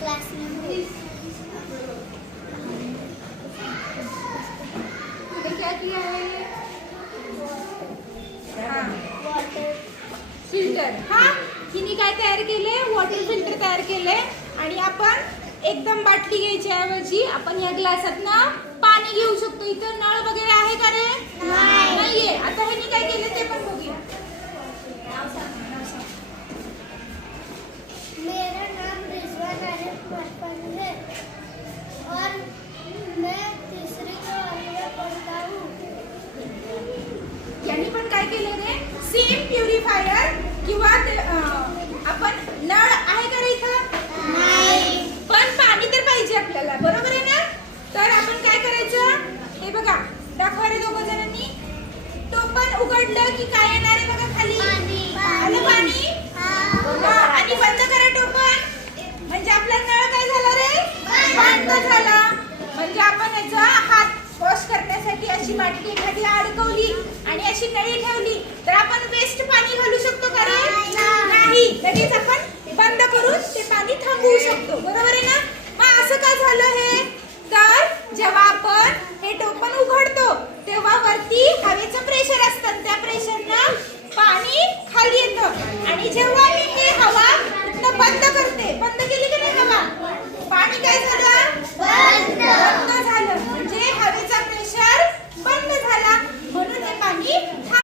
Class में तूने क्या किया है? हाँ, वाटर फिल्टर. हा, हिने काय तयार केले? वॉटर फिल्टर तयार केले. आणि आपण एकदम बाटली घ्यायच्या ऐवजी आपण या ग्लासातनं पाणी घेऊ शकतो. इथं नळ वगैरे आहे का रे? नाहीये. आता हिने काय केलं ते पण बघूया. मेरा नाम रिजवान आरिफ मरफन है और मैं तीसरी क्लास में पढ़ता हूँ. यांनी पण काय केलं रे? सेम प्युरिफायर किंवा आपण नळ आहे का रे इथं? नाही. पण पाणी तर पाहिजे आपल्याला, बरोबर आहे ना? तर आपण काय करायचं? हे बघा, दाखवा रे दोघं जणांनी. टोपण उघडलं की काय येणार आहे बघा खाली? आलं पाणी? आणि बंद करा टोपण. म्हणजे आपला नळ काय झाला रे? बंद झाला. म्हणजे आपण याचा हात वॉश करण्यासाठी अशी बाटली एखादी अडकवली आणि अशी नळी ठेवली तर आपण वेस्ट पाणी घालू शकतो का रे? नाही. लगेच आपण बंद करून ते पाणी थांबवू शकतो, बरोबर आहे ना? मग असं का झालं हे? तर जेव्हा आपण हे टोपण उघडतो तेव्हा वरती हवेचं प्रेशर असतं, त्या प्रेशरनं पाणी खाली येतं आणि जेव्हा मी